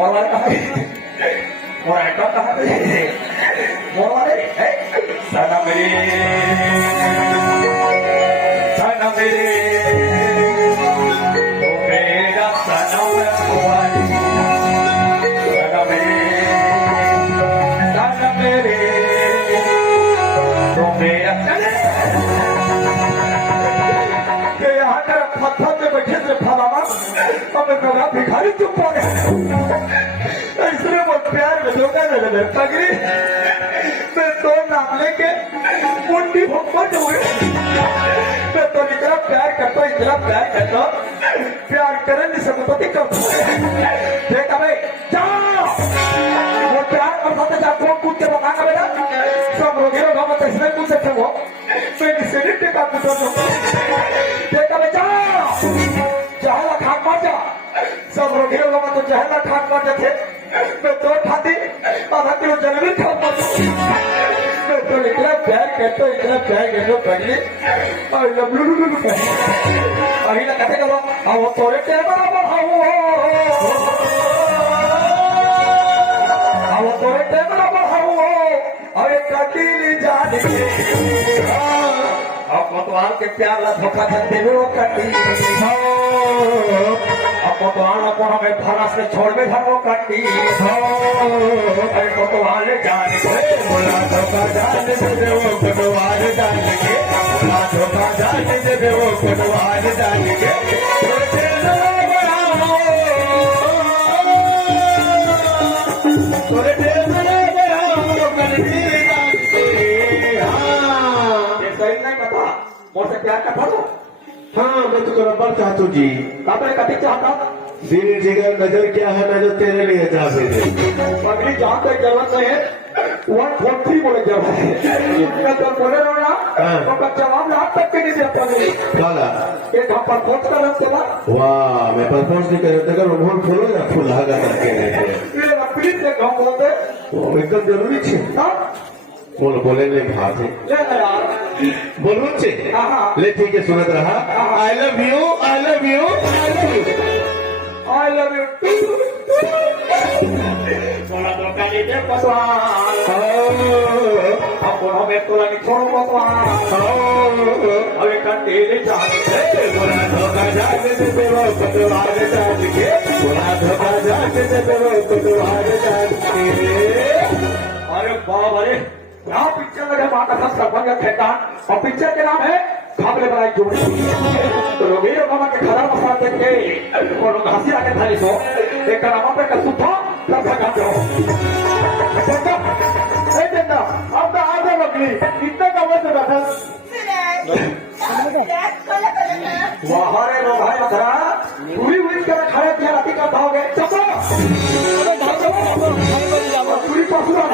मोरवाले कहाँ गए? मोराटो कहाँ गए? मोरवाले सनम रे सनम रे तो मेरा सनम मोरवाले सनम रे तो मेरा पत्थर पे बैठे थे फलाना अब मेरा भिखारी चुप हो गया इसलिए वो प्यार में धोखा दे दे पगड़ी मैं तो नाम लेके मुंडी भोपट हुए मैं तो इतना प्यार करता प्यार करने से मुझे कब देखा भाई जाओ वो प्यार और साथ जा कौन कूद के बताना बेटा सब रोगे रोगा मत इसमें कूद सकते हो मैं किसी ने का कूद देखा भाई जहला खाक मार जा सब रोगी लोग तो जहला खाक मार जाते मैं तो खाती आधा किलो जलेबी खाक मार मैं तो इतना प्यार करता पहले और लबलू अभी ना कहते करो आओ तोरे के बराबर आओ तोरे के बराबर अरे कटीली जाने कोतवाल के प्यार ला धोखा देते वो कटी कोतवाल को हमें भरा से छोड़ में धर वो कटी अरे कोतवाल जान के बोला धोखा जान दे वो कोतवाल जान के बोला धोखा जान दे वो कोतवाल जान के तोरे दिल में मोसे प्यार का फल हाँ मैं तो बराबर चाहता जी काबरे कभी चाहता दिल जिगर नजर क्या है मैं जो तेरे लिए जा दे पगड़ी जहाँ तक जरूरत नहीं है 143 बोले जरूरत है मैं तो बोले रोना तो जवाब हाथ तक के नहीं दे पगड़ी काला एक हम परफॉर्म कर रहे थे वाह मैं परफॉर्म नहीं कर रहा था रोड खोलो या फुल लगा करके ये प्लीज से हम बोलते एकदम जरूरी है बोले ले भात है बोलू छे ले ठीक है सुनत रहा I love you I love you I love you I love you too बोला तो काली दे पसवान अब बोलो मैं तो नहीं छोड़ो पसवान अबे कंटे ले जाने बोला तो का जाने से तेरा पतवार जान के बोला तो का जाने से तेरा पतवार जान के अरे बाप रे यहाँ पिक्चर लगे माता का सरपंच ठेकान और पिक्चर के नाम है खाबले बनाई जोड़ी तो लोग ये मामा के खरा मसाला देख के और लोग हंसी आके थाली सो एक नाम पे का सुथा सब भगा दो चंदा अब तो आ जाओ बकरी इतना कम से बैठा वहाँ रे लोग भाई मथरा पूरी हुई के खड़े थे राती का भाओगे चलो पूरी पसुआ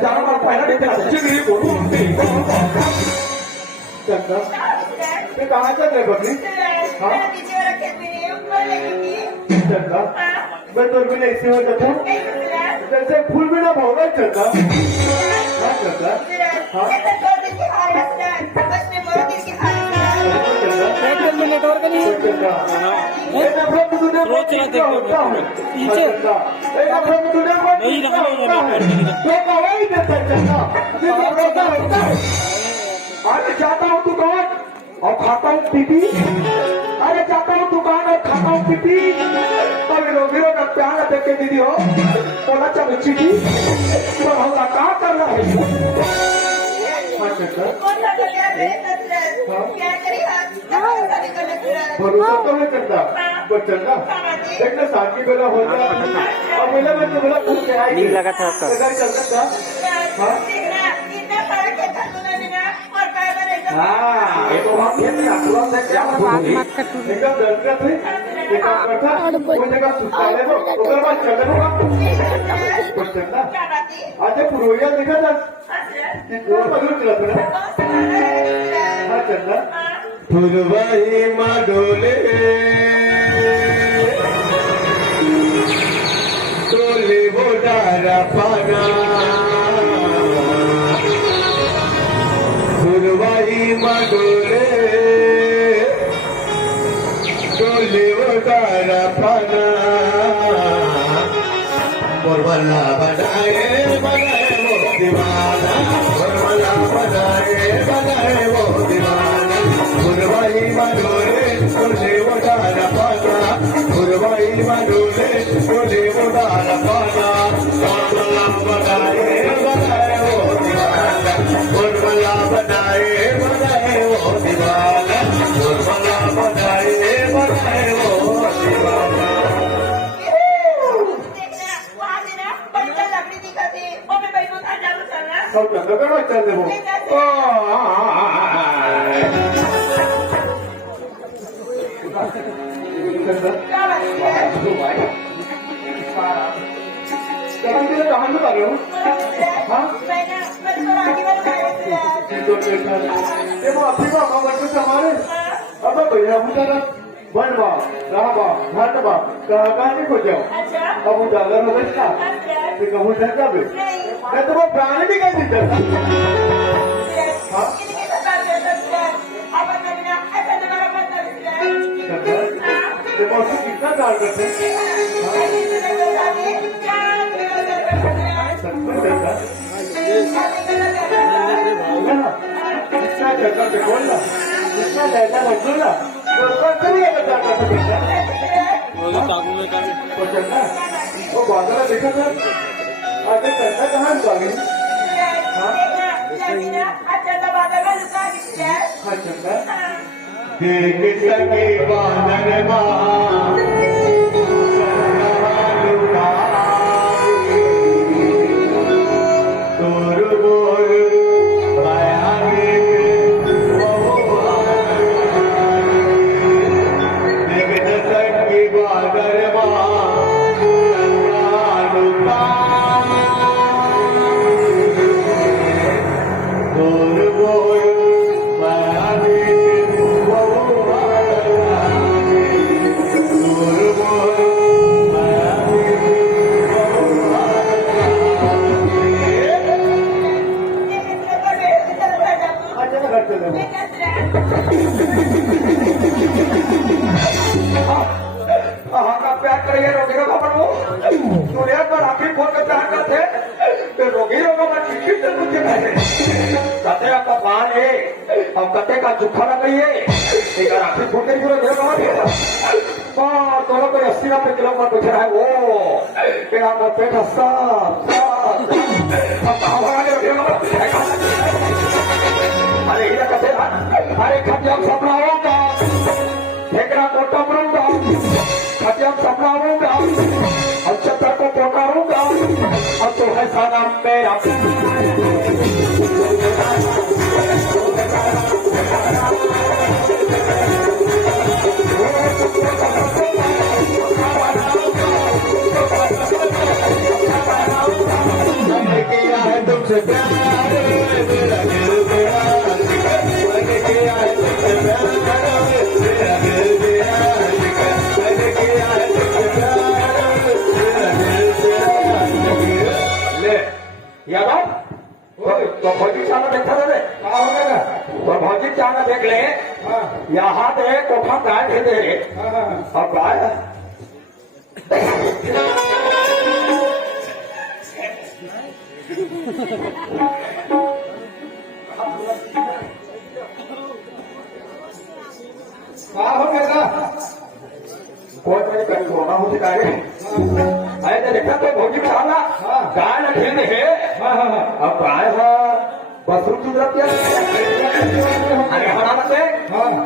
जाना मार पहला देते हैं चिगरी को चंदा ये कहाँ चल रहे बकरी हाँ चंदा मैं तो भी नहीं इसी वजह फूल जैसे फूल भी ना भाव रहा चंदा हाँ चंदा हाँ मिनट और का नहीं अरे जाता हूँ दुकान और खाता हूँ पीपी अरे जाता हूँ दुकान और खाता हूँ पीपी अरे लोगों का प्यार देख के दीदी हो बोला चलो चिटी पर हमरा कहाँ कर रहा है भरोसा तो नहीं करता चंदा एक ना शादी बेला हो गया और मेला में तो बोला पूछ के आई लगा था आपका चलता था हाँ ये तो हम खेत का तुरंत से क्या एकदम डरता थे कोई जगह सुस्ता ले लो उधर बात चले लो चंदा आज पुरोहिया देखा था कितना बदल चला था हाँ चंदा फुलवाई माँ डोले तोले वो डारा पाना फुलवाई माँ डोले तोले वो डारा पाना मुरबला बनाए बनाए वो दीवाना मुरबला बनाए वो दीवाना गुरवाई मनोरे तुझे उड़ाना पाना गुरवाई मनोरे तुझे उड़ाना पाना मुरबला बनाए वो दीवाना मुरबला बनाए वो दीवाना मुरबला बनाए वो दीवाना Kau jangan kan macam tu. Jangan kita jangan tu baru. Hah? Dia mau apa kau baru sama ni? Apa benda muda? Banwa, Rahaba, Bhataba, Kahani ko jao. Abu jalan ho gaya. Thì kamu jaga be. मैं तो वो प्राणी भी कह देता ये मौसम कितना डाल करते कितना जगह पे बोलना कितना लहजा रखूंगा तो कौन नहीं है बता करता वो बादल देखा था आगे चलता कहाँ रुका गई? हाँ चलता देख सके बादल तोर बोर माया देख सके बादल प्यार करिए रोगी रोग पर वो दुनिया पर आखिर फोन कर प्यार करते तो रोगी रोग पर चिट्ठी से मुझे कहते कते का पान है और कते का चुखा लग गई है एक आखिर फोन कर रोगी रोग पर दोनों को 80 रुपए किलो पर पूछ रहा है वो मेरा वो पेट साफ कहाँ भरा के रोगी रोग अरे ये कहते अरे खटिया सपना होगा ठेकरा को टमरूंगा खटिया सपना होगा और चतर को पोकारूंगा और तो है साना मेरा किया है तुमसे प्यार मेरा दिल मेरा किया है तुमसे प्यार मेरा दिल यादव तो भौजी चाना देखा था तो भौजी चाना देख ले यहाँ दे कोठा गाय थे दे और गाय हो गया कोई मेरी कहीं होना हो चुका है ऐसे देखा तो भौजी खाना गाय न खेलने है अब गाय बसरू गुजरात अरे हमारा से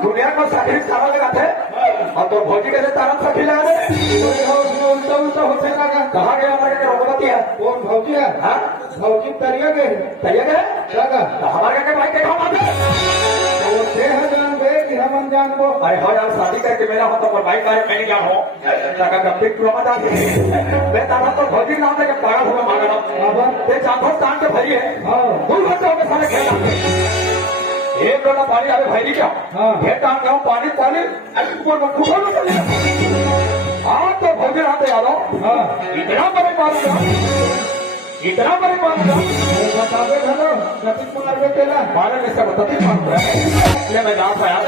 दुनिया को साथी सारा लगाते और तो भौजी कैसे तारा साथी लगा दे उल्टा उल्टा होते लगा कहाँ गया हमारे के रोगवती है कौन भौजी है हाँ भौजी तरिया गए हमारे के भाई के खाओ हम जानबो अरे हो यार शादी करके मेरा हो तो भाई बारे मैं नहीं जान हो लगा गप्पे क्यों मत आती मैं तारा तो भौजी नाम लेके पागल होगा मांगना ये चांदो तान के भाई है दूर बच्चों के सारे खेल एक लोटा पानी आवे भाई क्या ये टांग गाँव पानी पानी हाँ तो भौजी आते यादव इतना बड़े मारूंगा इतना बड़े मारूंगा बतावे घनो सतीश कुमार के तेरा मारे में सब सतीश मारूंगा इसलिए मैं गाँव पे आया